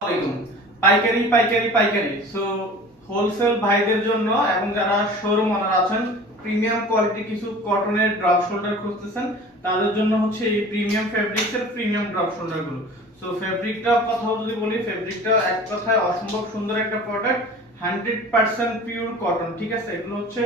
আসসালামাইকুম। পাইকারি পাইকারি পাইকারি সো হোলসেল ভাইদের জন্য এবং যারা শোরুম ওনার আছেন প্রিমিয়াম কোয়ালিটি কিছু কটনের ড্রপ শোল্ডার খুঁজতেছেন তাদের জন্য হচ্ছে এই প্রিমিয়াম ফেব্রিক্স এর প্রিমিয়াম ড্রপ শোল্ডার গুলো। সো ফেব্রিকটা কথা যদি বলি, ফেব্রিকটা এক কথায় অসম্ভব সুন্দর একটা প্রোডাক্ট, 100% পিওর কটন। ঠিক আছে, এগুলো হচ্ছে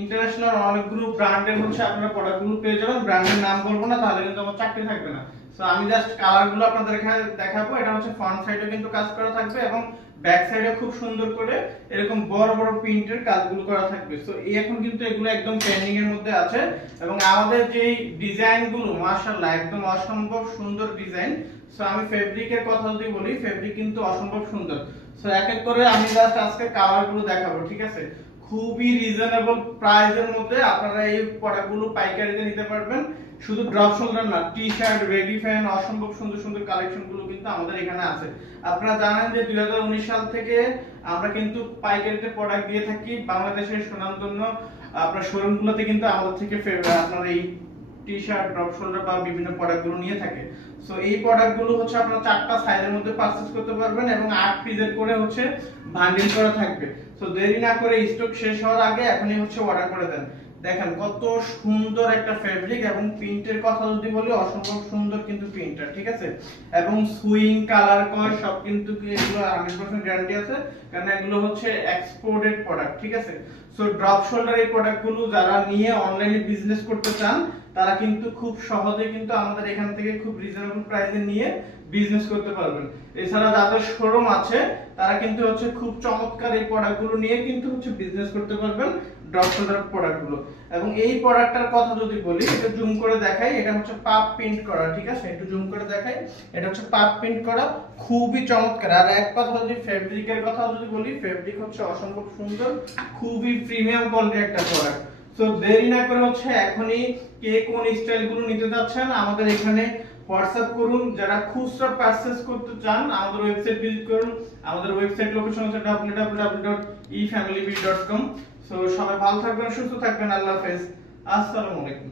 ইন্টারন্যাশনাল অনেকগুলো ব্র্যান্ডের হচ্ছে আপনারা প্রোডাক্টগুলো পেয়ে যাবেন। ব্র্যান্ডের নাম বলবো না, তাহলে কিন্তু আমার চাকরি থাকবে না। সো আমি জাস্ট কালারগুলো আপনাদের এখানে দেখাবো। এটা হচ্ছে ফ্রন্ট সাইডে কিন্তু কাজ করা থাকবে এবং ব্যাক সাইডে খুব সুন্দর করে এরকম বড় বড় প্রিন্টের কাজগুলো করা থাকবে। সো এই এখন কিন্তু এগুলো একদম ট্রেন্ডিং এর মধ্যে আছে এবং আমাদের যেই ডিজাইনগুলো মাশাআল্লাহ একদম অসম্ভব সুন্দর ডিজাইন। সো আমি ফেব্রিকের কথা যদি বলি, ফেব্রিক কিন্তু অসম্ভব সুন্দর। সো এক এক করে আমি জাস্ট আজকে কালারগুলো দেখাবো। ঠিক আছে, খুবই রিজনেবল প্রাইসের মধ্যে আপনারা এই প্রোডাক্টগুলো পাইকারিতে নিতে পারবেন। শুধু ড্রপ শোল্ডার না, টি শার্ট, রেডি ফ্যান, অসম্ভব সুন্দর সুন্দর কালেকশনগুলো কিন্তু আমাদের এখানে আছে। আপনারা জানেন যে 2019 সাল থেকে আমরা কিন্তু পাইকারিতে প্রোডাক্ট দিয়ে থাকি। বাংলাদেশের সুনামধন্য আপনার শোরুমগুলোতে কিন্তু আমাদের থেকে আপনার এই টি শার্ট, ড্রপ শোল্ডার বা বিভিন্ন প্রোডাক্টগুলো নিয়ে থাকে। সো এই প্রোডাক্টগুলো হচ্ছে আপনারা 4টা সাইজের মধ্যে পারচেজ করতে পারবেন এবং 8 পিসের করে হচ্ছে বান্ডিল করা থাকবে। সো দেরি না করে স্টক শেষ হওয়ার আগে এখনই হচ্ছে অর্ডার করে দেন। দেখেন কত সুন্দর একটা ফেব্রিক এবং প্রিন্টের কথা যদি বলি, অসম্ভব সুন্দর কিন্তু প্রিন্টার। ঠিক আছে, এবং সুইং কালার কর সব কিন্তু এগুলো 100% গ্যারান্টি আছে, কারণ এগুলো হচ্ছে এক্সপোর্টেড প্রোডাক্ট। ঠিক আছে, সো ড্রপ শোল্ডার এই প্রোডাক্টগুলো যারা নিয়ে অনলাইনে বিজনেস করতে চান তারা কিন্তু খুব সহজে কিন্তু আমাদের এখান থেকে খুব রিজনেবল প্রাইসে নিয়ে বিজনেস করতে পারবেন। এছাড়া যাদের শোরুম আছে তারা কিন্তু হচ্ছে খুব চমৎকার এই প্রোডাক্টগুলো নিয়ে কিন্তু হচ্ছে বিজনেস করতে পারবেন, ড্রপ শোল্ডার প্রোডাক্টগুলো। এবং এই প্রোডাক্টটার কথা যদি বলি, এটা জুম করে দেখাই, এটা হচ্ছে পাপ প্রিন্ট করা। ঠিক আছে, একটু জুম করে দেখাই, এটা হচ্ছে পাপ প্রিন্ট করা, খুবই চমৎকার। আর এক কথা যদি ফেব্রিকের কথা যদি বলি, ফেব্রিক হচ্ছে অসম্ভব সুন্দর, খুবই প্রিমিয়াম কোয়ালিটির একটা প্রোডাক্ট। সো দেরি না করে হচ্ছে এখনই কে কোন স্টাইলগুলো নিতে যাচ্ছেন আমাদের এখানে হোয়াটসঅ্যাপ করুন। যারা খুচরা পারচেজ করতে চান আমাদের ওয়েবসাইট ভিজিট করুন। আমাদের ওয়েবসাইট লোকেশন হচ্ছে www.efamilybeat.com। সো সবাই ভালো থাকবেন, সুস্থ থাকবেন। আল্লাহ হাফেজ, আসসালামু আলাইকুম।